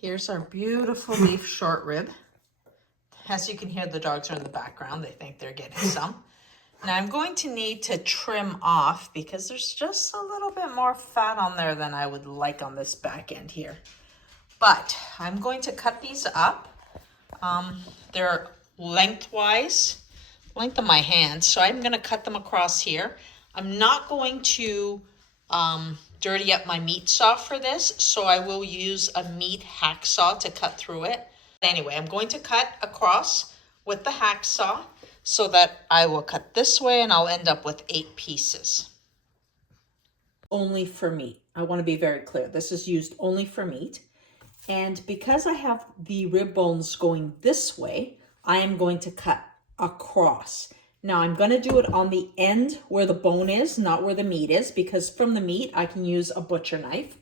Here's our beautiful beef short rib. As you can hear, the dogs are in the background. They think they're getting some. Now I'm going to need to trim off because there's just a little bit more fat on there than I would like on this back end here. But I'm going to cut these up. They're lengthwise, length of my hand. So I'm going to cut them across here. I'm not going to dirty up my meat saw for this, so I will use a meat hacksaw to cut through it. Anyway, I'm going to cut across with the hacksaw so that I will cut this way and I'll end up with 8 pieces. Only for meat. I want to be very clear. This is used only for meat. And because I have the rib bones going this way, I am going to cut across. Now I'm going to do it on the end where the bone is, not where the meat is, because from the meat I can use a butcher knife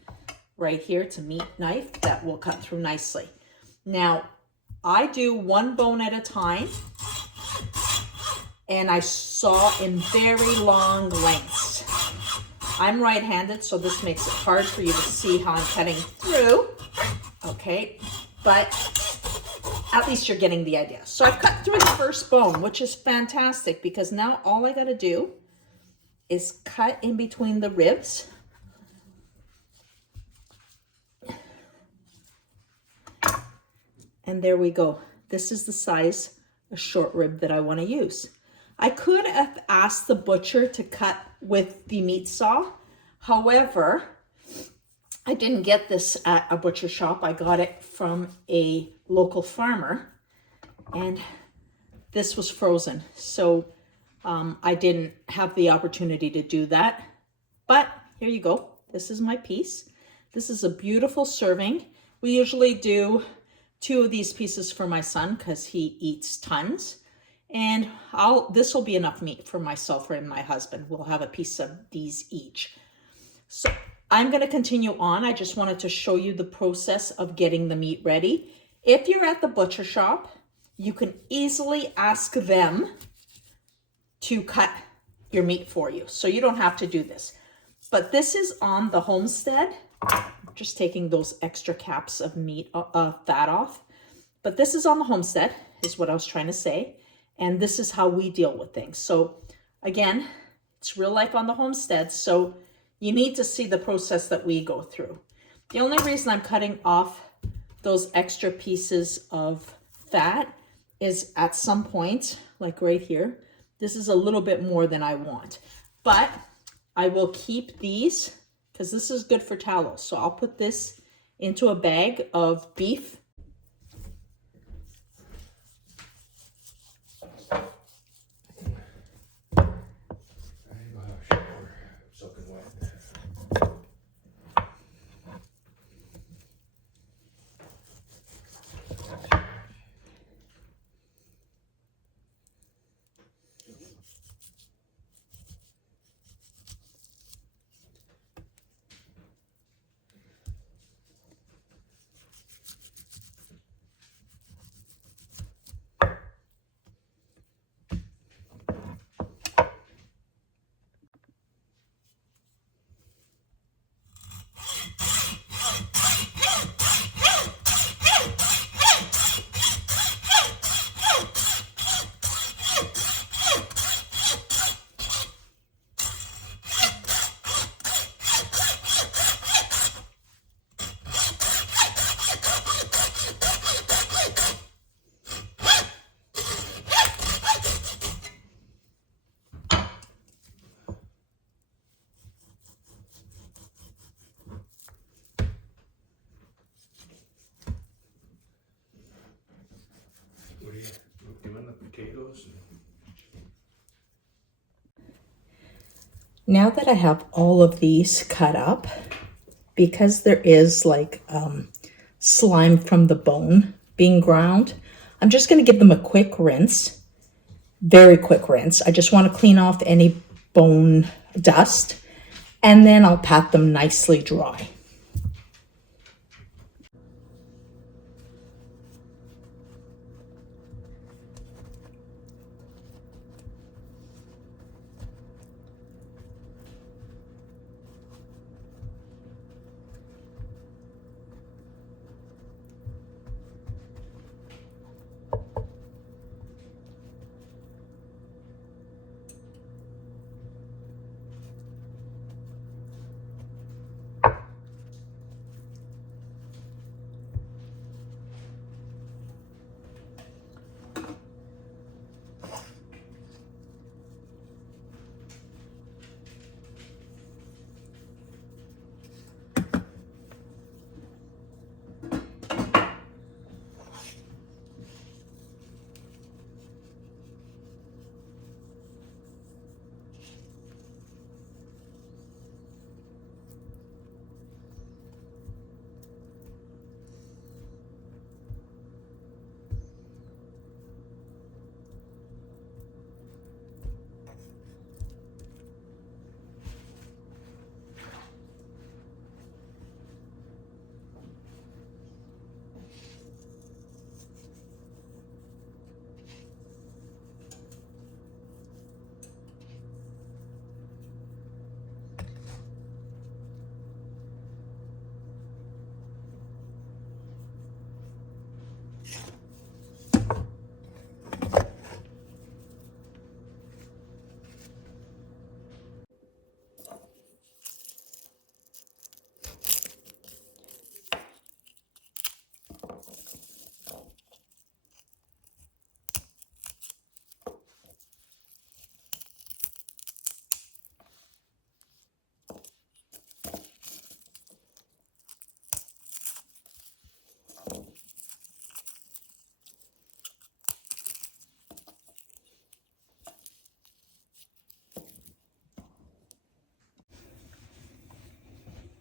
right here. It's a meat knife that will cut through nicely. Now I do one bone at a time and I saw in very long lengths. I'm right-handed, so this makes it hard for you to see how I'm cutting through. Okay, but at least you're getting the idea. So I've cut through the first bone, which is fantastic because now all I got to do is cut in between the ribs. And there we go. This is the size of short rib that I want to use. I could have asked the butcher to cut with the meat saw. However, I didn't get this at a butcher shop. I got it from a local farmer and this was frozen. So I didn't have the opportunity to do that. But here you go. This is my piece. This is a beautiful serving. We usually do 2 of these pieces for my son because he eats tons. And this will be enough meat for myself and my husband. We'll have a piece of these each. So I'm going to continue on. I just wanted to show you the process of getting the meat ready. If you're at the butcher shop, you can easily ask them to cut your meat for you. So you don't have to do this. But this is on the Homestead. I'm just taking those extra caps of meat, fat off. But this is on the Homestead, is what I was trying to say. And this is how we deal with things. So again, it's real life on the Homestead. So you need to see the process that we go through. The only reason I'm cutting off those extra pieces of fat is at some point, like right here, this is a little bit more than I want. But I will keep these because this is good for tallow. So I'll put this into a bag of beef. Now that I have all of these cut up, because there is like slime from the bone being ground, I'm just going to give them a quick rinse, very quick rinse. I just want to clean off any bone dust, and then I'll pat them nicely dry.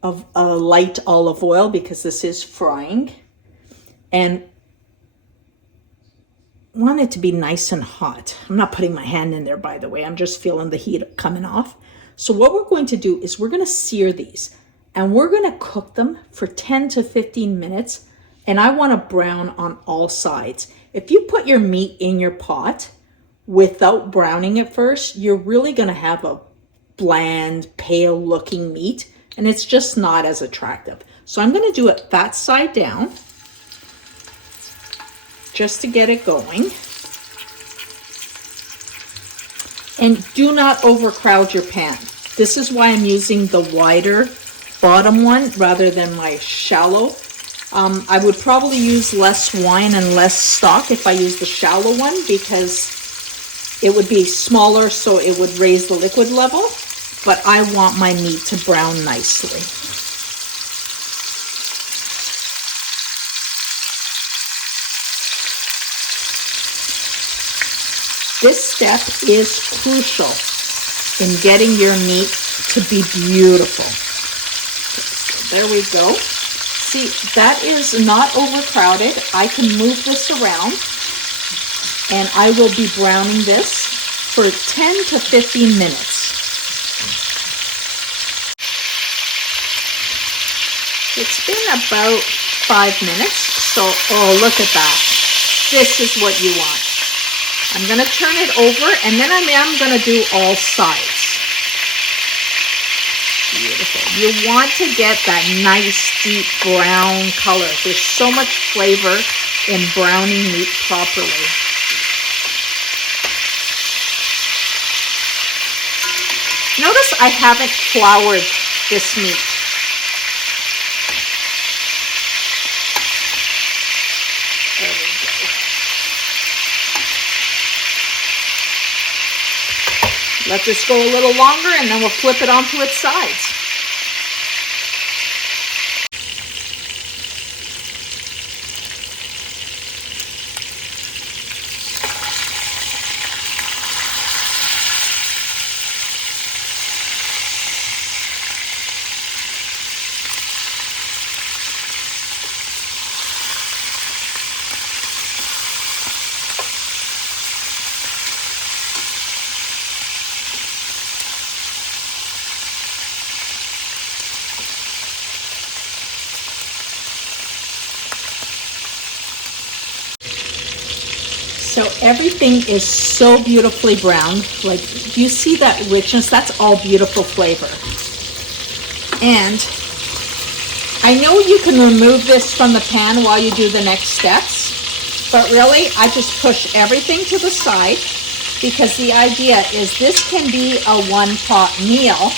of light olive oil because this is frying, and want it to be nice and hot. I'm not putting my hand in there, by the way. I'm just feeling the heat coming off. So what we're going to do is we're going to sear these, and we're going to cook them for 10 to 15 minutes. And I want to brown on all sides. If you put your meat in your pot without browning it first, you're really going to have a bland, pale looking meat, and it's just not as attractive. So I'm going to do it that side down just to get it going. And do not overcrowd your pan. This is why I'm using the wider bottom one rather than my shallow. I would probably use less wine and less stock if I use the shallow one because it would be smaller, so it would raise the liquid level. But I want my meat to brown nicely. This step is crucial in getting your meat to be beautiful. So there we go. See, that is not overcrowded. I can move this around, and I will be browning this for 10 to 15 minutes. It's been about 5 minutes, so, oh, look at that. This is what you want. I'm going to turn it over, and then I am going to do all sides. Beautiful. You want to get that nice, deep brown color. There's so much flavor in browning meat properly. Notice I haven't floured this meat. There we go. Let this go a little longer, and then we'll flip it onto its sides. So everything is so beautifully browned. Like, you see that richness? That's all beautiful flavor. And I know you can remove this from the pan while you do the next steps, but really I just push everything to the side because the idea is this can be a one-pot meal.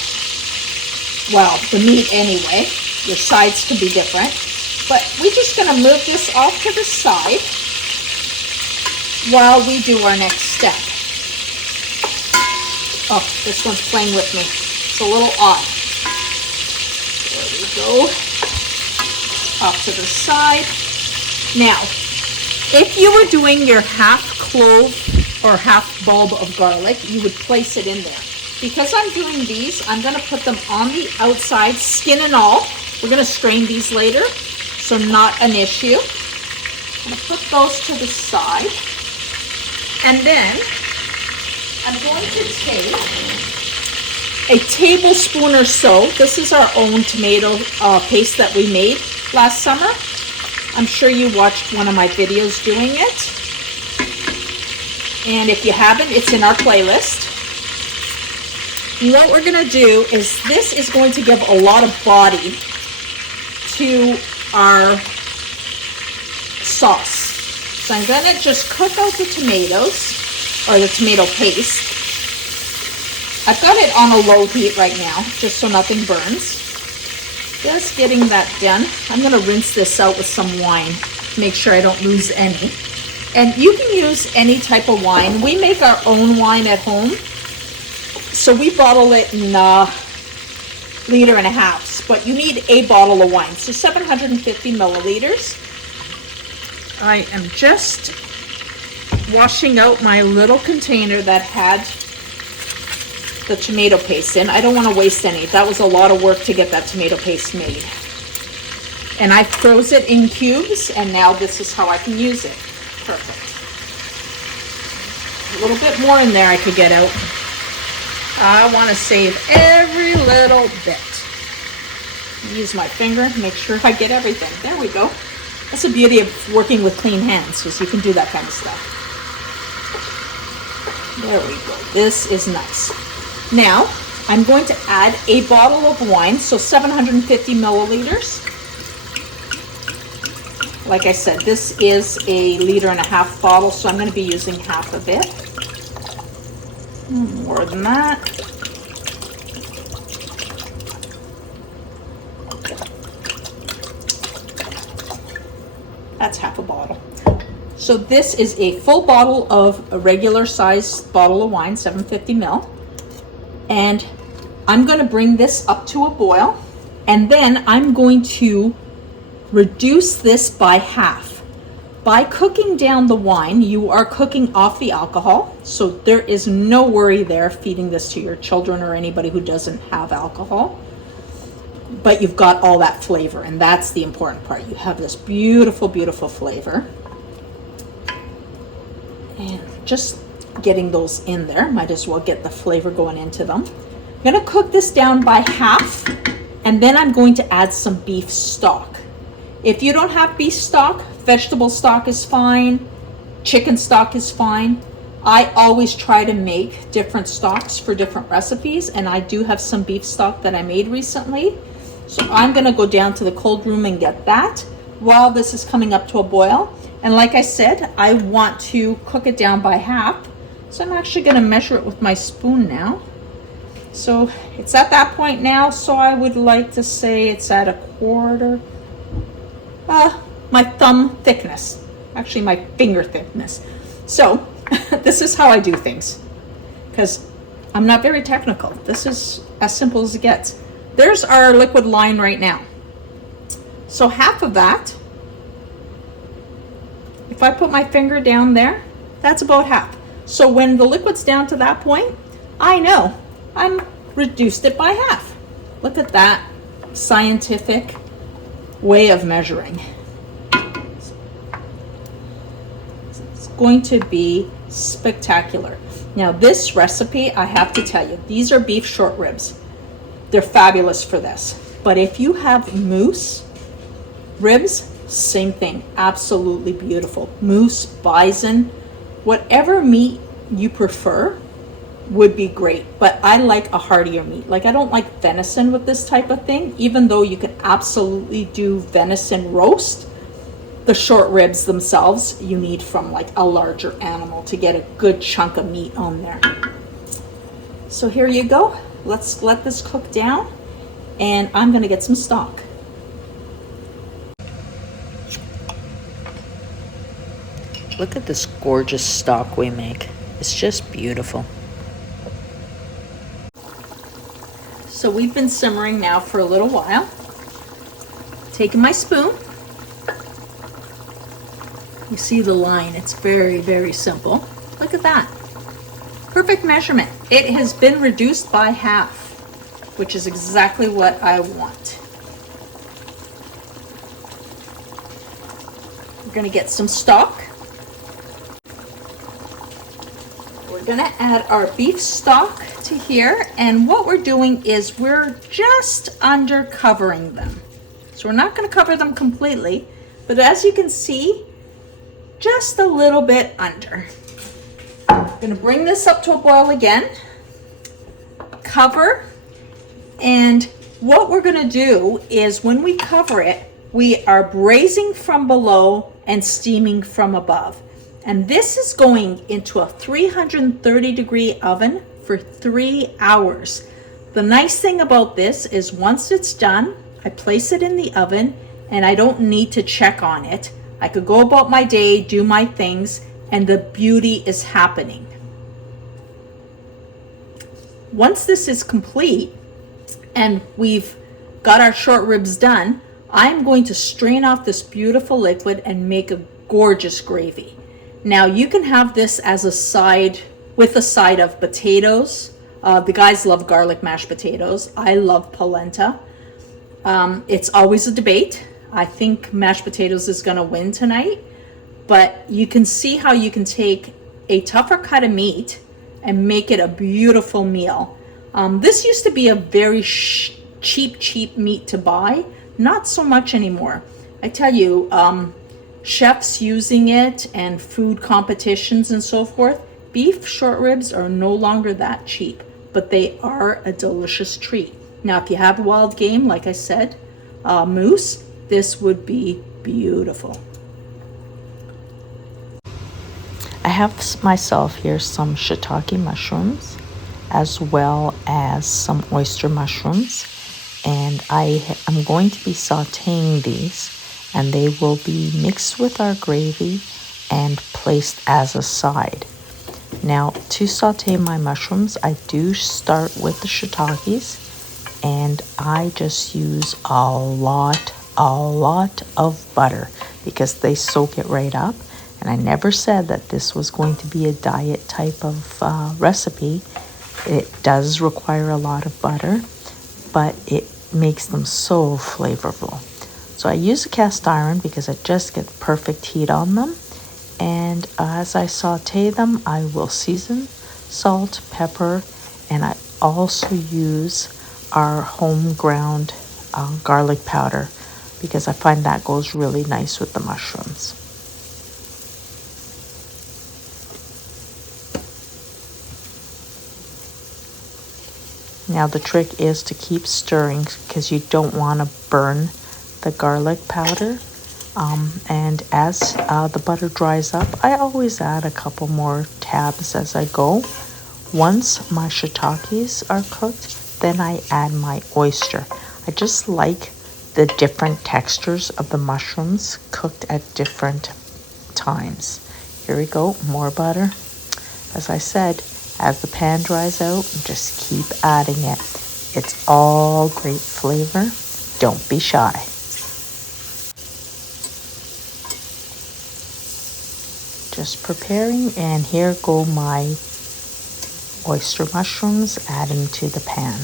Well, the meat anyway. Your sides can be different. But we're just going to move this off to the side while we do our next step. Oh, this one's playing with me. It's a little odd. There we go. Off to the side. Now, if you were doing your half clove or half bulb of garlic, you would place it in there. Because I'm doing these, I'm going to put them on the outside, skin and all. We're going to strain these later, so not an issue. I'm going to put those to the side. And then I'm going to take a tablespoon or so. This is our own tomato paste that we made last summer. I'm sure you watched one of my videos doing it. And if you haven't, it's in our playlist. And what we're going to do is this is going to give a lot of body to our sauce. So I'm going to just cook out the tomatoes, or the tomato paste. I've got it on a low heat right now, just so nothing burns. Just getting that done. I'm going to rinse this out with some wine, make sure I don't lose any. And you can use any type of wine. We make our own wine at home. So we bottle it in liter and a half, but you need a bottle of wine. So 750 milliliters. I am just washing out my little container that had the tomato paste in. I don't want to waste any. That was a lot of work to get that tomato paste made. And I froze it in cubes, and now this is how I can use it. Perfect. A little bit more in there I could get out. I want to save every little bit. Use my finger, make sure I get everything. There we go. That's the beauty of working with clean hands, is you can do that kind of stuff. There we go. This is nice. Now, I'm going to add a bottle of wine, so 750 milliliters. Like I said, this is a 1.5 liter bottle, so I'm going to be using half of it. More than that. That's half a bottle. So this is a full bottle of a regular size bottle of wine, 750 ml. And I'm going to bring this up to a boil, and then I'm going to reduce this by half. By cooking down the wine, you are cooking off the alcohol, so there is no worry there feeding this to your children or anybody who doesn't have alcohol. But you've got all that flavor, and that's the important part. You have this beautiful, beautiful flavor. And just getting those in there, might as well get the flavor going into them. I'm going to cook this down by half, and then I'm going to add some beef stock. If you don't have beef stock, vegetable stock is fine, chicken stock is fine. I always try to make different stocks for different recipes, and I do have some beef stock that I made recently. So I'm going to go down to the cold room and get that while this is coming up to a boil. And like I said, I want to cook it down by half. So I'm actually going to measure it with my spoon now. So it's at that point now, so I would like to say it's at 1/4. My thumb thickness, actually my finger thickness. So this is how I do things, because I'm not very technical. This is as simple as it gets. There's our liquid line right now. So half of that, if I put my finger down there, that's about half. So when the liquid's down to that point, I know I'm reduced it by half. Look at that scientific way of measuring. It's going to be spectacular. Now this recipe, I have to tell you, these are beef short ribs. They're fabulous for this. But if you have moose ribs, same thing, absolutely beautiful. Moose, bison, whatever meat you prefer would be great. But I like a heartier meat. Like, I don't like venison with this type of thing, even though you could absolutely do venison roast. The short ribs themselves, you need from like a larger animal to get a good chunk of meat on there. So here you go. Let's let this cook down, and I'm going to get some stock. Look at this gorgeous stock we make. It's just beautiful. So we've been simmering now for a little while. Taking my spoon. You see the line. It's very, very simple. Look at that. Perfect measurement. It has been reduced by half, which is exactly what I want. We're going to get some stock. We're going to add our beef stock to here, and what we're doing is we're just under covering them. So we're not going to cover them completely, but as you can see, just a little bit under. I'm going to bring this up to a boil again, cover, and what we're going to do is when we cover it, we are braising from below and steaming from above. And this is going into a 330-degree oven for 3 hours. The nice thing about this is once it's done, I place it in the oven and I don't need to check on it. I could go about my day, do my things, and the beauty is happening. Once this is complete and we've got our short ribs done, I'm going to strain off this beautiful liquid and make a gorgeous gravy. Now you can have this as a side, with a side of potatoes, The guys love garlic mashed potatoes. I love polenta. It's always a debate. I think mashed potatoes is going to win tonight, but you can see how you can take a tougher cut of meat and make it a beautiful meal. This used to be a very cheap meat to buy. Not so much anymore. I tell you, chefs using it and food competitions and so forth, beef short ribs are no longer that cheap, but they are a delicious treat. Now, if you have wild game, like I said, moose, this would be beautiful. I have myself here some shiitake mushrooms as well as some oyster mushrooms, and I'm going to be sauteing these, and they will be mixed with our gravy and placed as a side. Now, to saute my mushrooms, I do start with the shiitakes, and I just use a lot of butter because they soak it right up. And I never said that this was going to be a diet type of recipe. It does require a lot of butter, but it makes them so flavorful. So I use a cast iron because I just get perfect heat on them. And as I saute them, I will season, salt, pepper, and I also use our home ground garlic powder because I find that goes really nice with the mushrooms. Now the trick is to keep stirring because you don't want to burn the garlic powder. And as the butter dries up, I always add a couple more tabs as I go. Once my shiitakes are cooked, then I add my oyster. I just like the different textures of the mushrooms cooked at different times. Here we go, more butter. As I said, as the pan dries out, just keep adding it. It's all great flavor. Don't be shy. Just preparing, and here go my oyster mushrooms adding to the pan.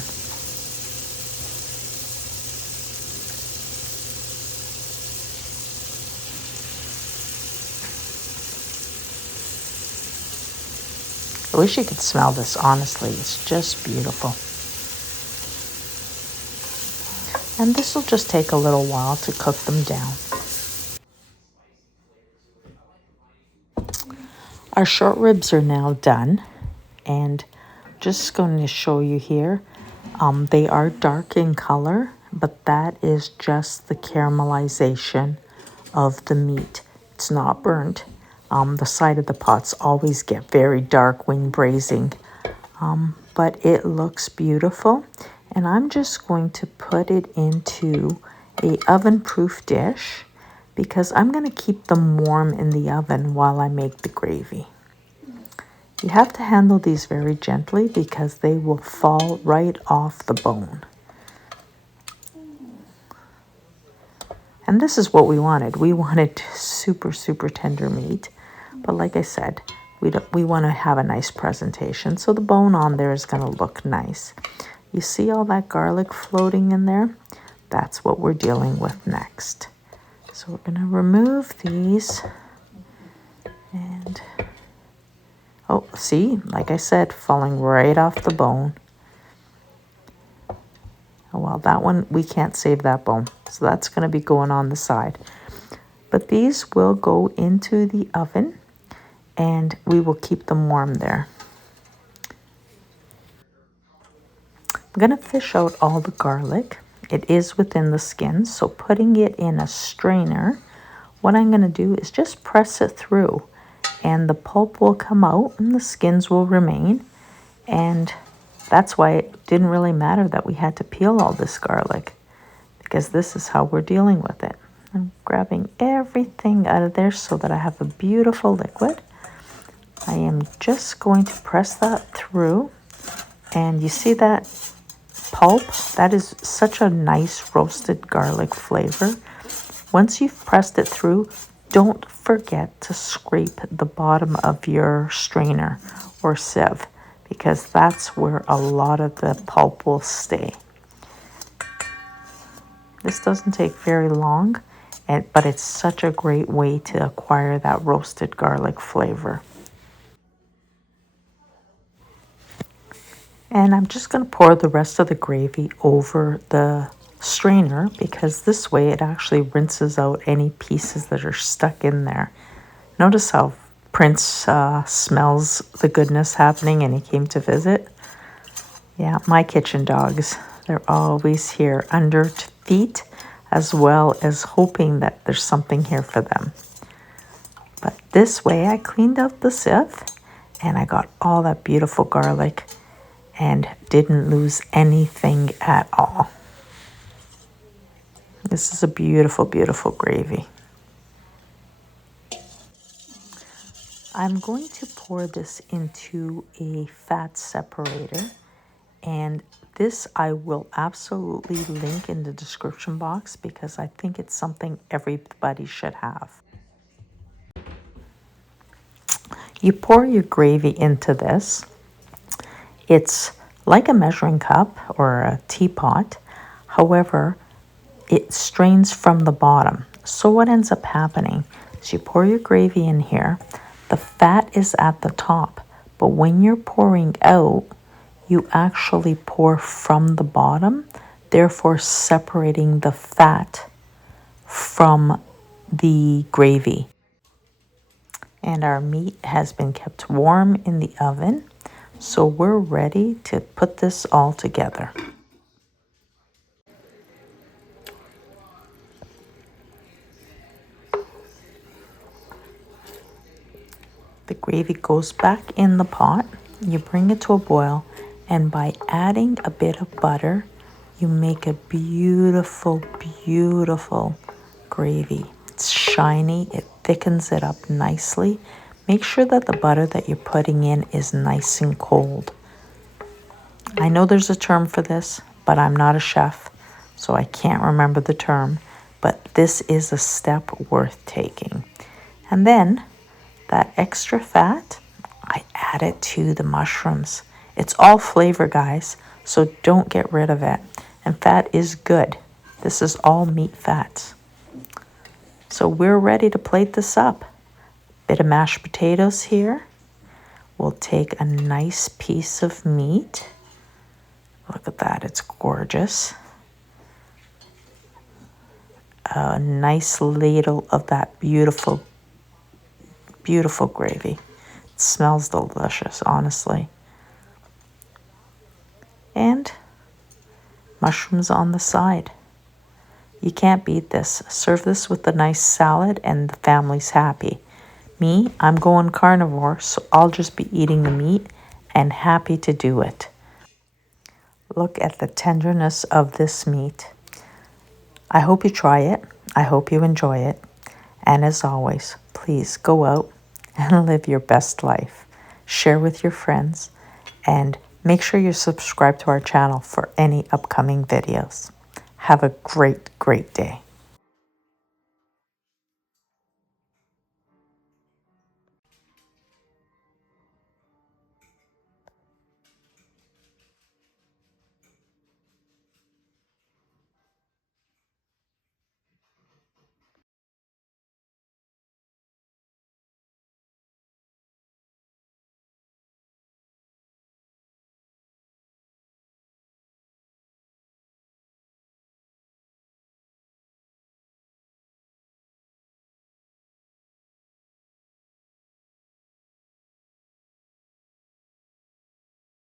I wish you could smell this, honestly. It's just beautiful. And this will just take a little while to cook them down. Our short ribs are now done, and just going to show you here. They are dark in color, but that is just the caramelization of the meat. It's not burnt. The side of the pots always get very dark when braising, but it looks beautiful. And I'm just going to put it into a oven-proof dish because I'm going to keep them warm in the oven while I make the gravy. You have to handle these very gently because they will fall right off the bone. And this is what we wanted. We wanted super tender meat. But like I said, we want to have a nice presentation. So the bone on there is going to look nice. You see all that garlic floating in there? That's what we're dealing with next. So we're going to remove these. And, oh, see, like I said, falling right off the bone. Oh, well, that one, we can't save that bone. So that's going to be going on the side. But these will go into the oven, and we will keep them warm there. I'm going to fish out all the garlic. It is within the skin, so putting it in a strainer, what I'm going to do is just press it through, and the pulp will come out and the skins will remain. And that's why it didn't really matter that we had to peel all this garlic, because this is how we're dealing with it. I'm grabbing everything out of there so that I have a beautiful liquid. I am just going to press that through, and you see that pulp? That is such a nice roasted garlic flavor. Once you've pressed it through, don't forget to scrape the bottom of your strainer or sieve, because that's where a lot of the pulp will stay. This doesn't take very long, but it's such a great way to acquire that roasted garlic flavor. And I'm just going to pour the rest of the gravy over the strainer, because this way it actually rinses out any pieces that are stuck in there. Notice how Prince smells the goodness happening and he came to visit. Yeah, my kitchen dogs, they're always here under feet, as well as hoping that there's something here for them. But this way I cleaned out the sieve and I got all that beautiful garlic and didn't lose anything at all. This is a beautiful, beautiful gravy. I'm going to pour this into a fat separator, and this I will absolutely link in the description box because I think it's something everybody should have. You pour your gravy into this. It's like a measuring cup or a teapot. However, it strains from the bottom. So what ends up happening is you pour your gravy in here. The fat is at the top, but when you're pouring out, you actually pour from the bottom, therefore separating the fat from the gravy. And our meat has been kept warm in the oven, so we're ready to put this all together. The gravy goes back in the pot, you bring it to a boil, and by adding a bit of butter, you make a beautiful, beautiful gravy. It's shiny, it thickens it up nicely. Make sure that the butter that you're putting in is nice and cold. I know there's a term for this, but I'm not a chef, so I can't remember the term, but this is a step worth taking. And then that extra fat, I add it to the mushrooms. It's all flavor, guys, so don't get rid of it. And fat is good. This is all meat fats. So we're ready to plate this up. Bit of mashed potatoes here. We'll take a nice piece of meat. Look at that, it's gorgeous. A nice ladle of that beautiful, beautiful gravy. It smells delicious, honestly. And mushrooms on the side. You can't beat this. Serve this with a nice salad and the family's happy. Me, I'm going carnivore, so I'll just be eating the meat and happy to do it. Look at the tenderness of this meat. I hope you try it. I hope you enjoy it. And as always, please go out and live your best life. Share with your friends and make sure you subscribe to our channel for any upcoming videos. Have a great, great day.